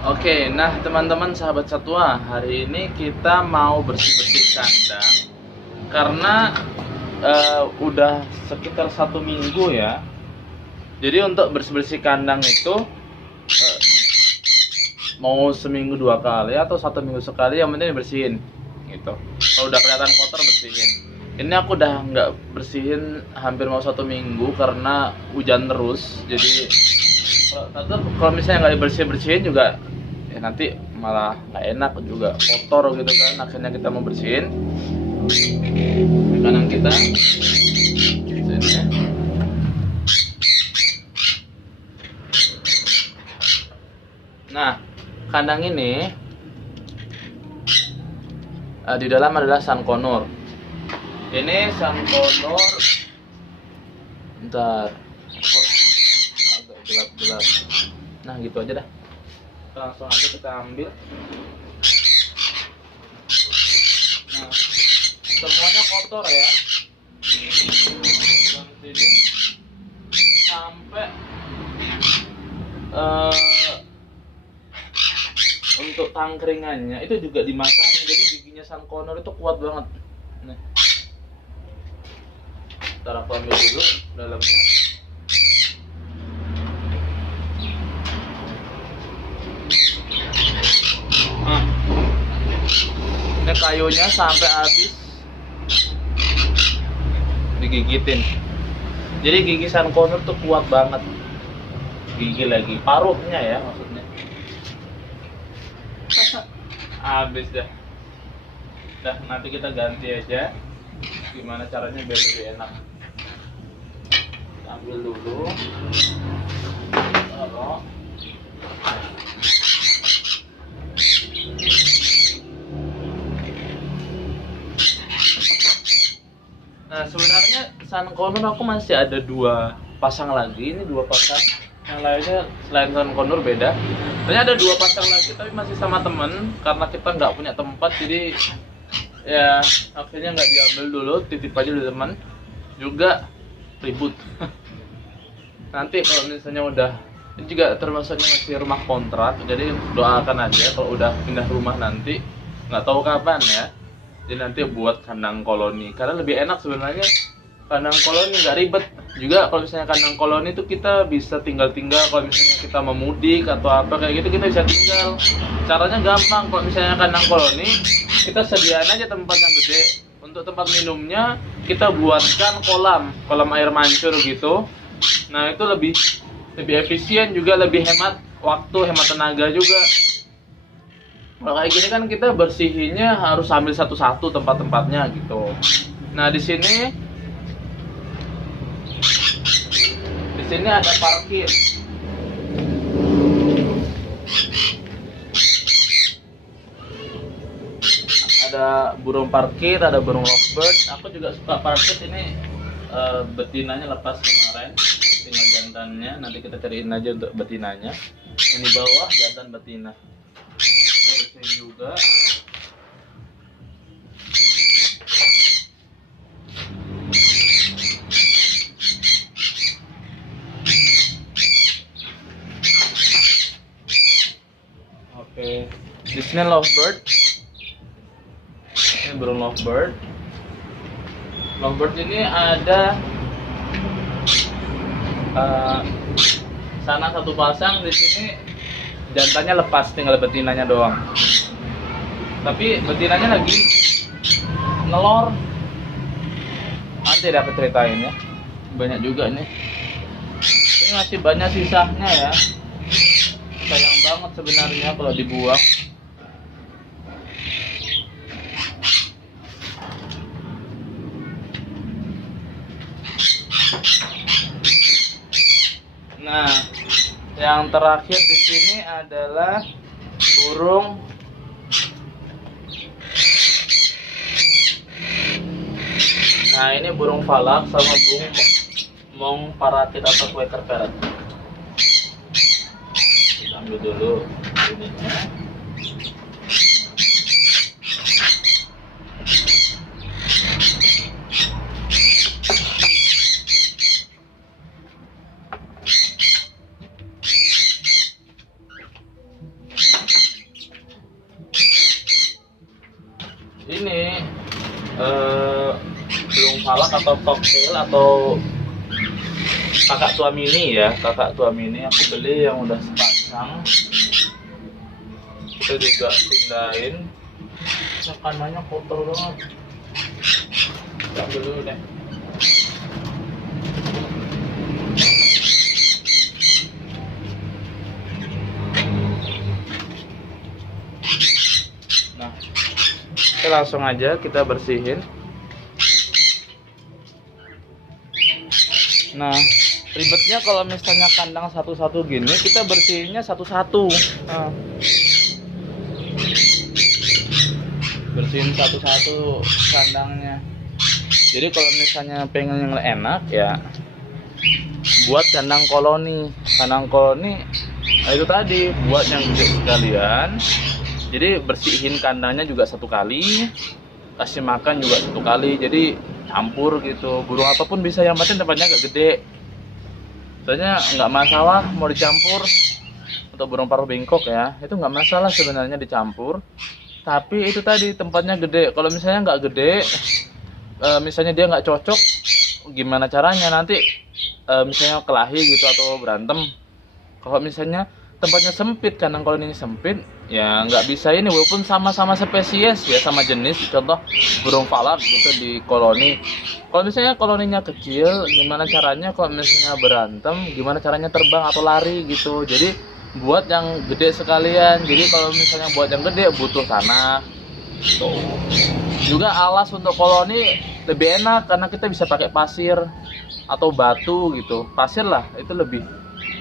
Oke, nah teman-teman sahabat satwa, hari ini kita mau bersih-bersih kandang karena udah sekitar 1 minggu ya. Jadi untuk bersih-bersih kandang itu eh, mau seminggu 2 kali atau 1 minggu sekali, yang penting dibersihin gitu. Kalau udah kelihatan kotor bersihin. Ini aku udah nggak bersihin hampir mau 1 minggu karena hujan terus. Jadi kalau misalnya nggak dibersihin juga ya nanti malah nggak enak juga, kotor gitu kan. Akhirnya kita mau bersihin kandang kita sini ya. Nah, kandang ini di dalam adalah Sanconur. Ini Sanconur, bentar, kok agak gelap-gelap. Nah gitu aja dah, langsung aja kita ambil. Nah, semuanya kotor ya, dari sini sampai untuk tangkringannya itu juga dimakan. Jadi giginya Sanconur itu kuat banget. Nih, ntar aku ambil dulu dalamnya. Nah, ini kayunya sampai habis digigitin. Jadi gigi Sanconur tuh kuat banget. Gigi lagi, paruhnya ya maksudnya. Habis dah. Dah, nanti kita ganti aja. Gimana caranya biar lebih enak. Kita ambil dulu. Taruh. Nah, sebenarnya Sanconur aku masih ada 2 pasang lagi. Ini 2 pasang. Yang lainnya selain Sanconur beda. Ternyata ada 2 pasang lagi, tapi masih sama temen. Karena kita nggak punya tempat, jadi ya akhirnya nggak diambil dulu, titip aja di teman. Juga ribut. Nanti kalau misalnya udah, ini juga termasuknya masih rumah kontrak, jadi doakan aja kalau udah pindah rumah nanti, nggak tahu kapan ya. Jadi nanti buat kandang koloni, karena lebih enak sebenarnya kandang koloni, nggak ribet. Juga kalau misalnya kandang koloni itu kita bisa tinggal-tinggal. Kalau misalnya kita mau mudik atau apa kayak gitu, kita bisa tinggal. Caranya gampang. Kalau misalnya kandang koloni, kita sediain aja tempat yang gede. Untuk tempat minumnya kita buatkan kolam air mancur gitu. Nah itu lebih efisien, juga lebih hemat waktu, hemat tenaga juga. Kalau kayak gini kan kita bersihinnya harus ambil satu-satu tempat-tempatnya gitu. Nah di sini ada parkir. Ada burung parkir, ada burung lovebird. Aku juga suka parkir ini. Betinanya lepas kemarin, tinggal jantannya. Nanti kita cariin aja untuk betinanya. Ini bawah jantan betina. Kita bersihin juga. Oke, di sini lovebird. Ini burung lovebird. Lovebird ini ada sana 1 pasang, di sini jantannya lepas, tinggal betinanya doang. Tapi betinanya lagi nelor. Nanti ada aku ceritain ya. Banyak juga nih. Ini masih banyak sisanya ya. Sayang banget sebenarnya kalau dibuang. Nah, yang terakhir di sini adalah burung Nah, ini burung falak sama burung mong paratit atau quaker parrot. Kita ambil dulu ininya. ini burung falak atau cocktail atau kakak tua mini ya, kakak tua mini aku beli yang udah sepasang. Kita juga pindahin. Makanannya kotor banget. Kita ambil dulu deh. Nah, kita langsung aja kita bersihin. Nah, ribetnya kalau misalnya kandang satu-satu gini, kita bersihinnya satu-satu. Nah, bersihin satu-satu kandangnya. Jadi kalau misalnya pengen yang enak ya, buat kandang koloni. Kandang koloni, nah itu tadi buat yang gede sekalian. Jadi bersihin kandangnya juga satu kali, kasih makan juga satu kali. Jadi campur gitu. Burung apapun bisa, yang penting tempatnya agak gede. Soalnya nggak masalah mau dicampur untuk burung paruh bengkok ya, itu nggak masalah sebenarnya dicampur. Tapi itu tadi tempatnya gede. Kalau misalnya nggak gede, misalnya dia nggak cocok, gimana caranya nanti misalnya kelahi gitu atau berantem. Kalau misalnya tempatnya sempit, kandang koloninya sempit, ya nggak bisa ini, walaupun sama-sama spesies ya, sama jenis. Contoh burung falak gitu di koloni. Kalau misalnya koloninya kecil, gimana caranya kalau misalnya berantem, gimana caranya terbang atau lari gitu. Jadi buat yang gede sekalian. Jadi kalau misalnya buat yang gede butuh tanah. Tuh. Juga alas untuk koloni lebih enak karena kita bisa pakai pasir atau batu gitu. Pasir lah itu lebih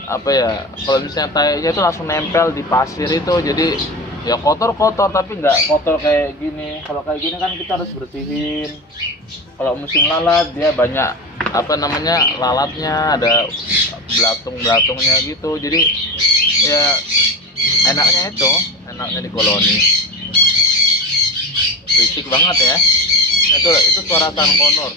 apa ya, kalau misalnya tainya itu langsung nempel di pasir itu, jadi ya kotor-kotor tapi nggak kotor kayak gini. Kalau kayak gini kan kita harus bersihin. Kalau musim lalat dia banyak apa namanya lalatnya, ada belatung-belatungnya gitu. Jadi ya enaknya di koloni. Berisik banget ya. Itu suara Sun Conur.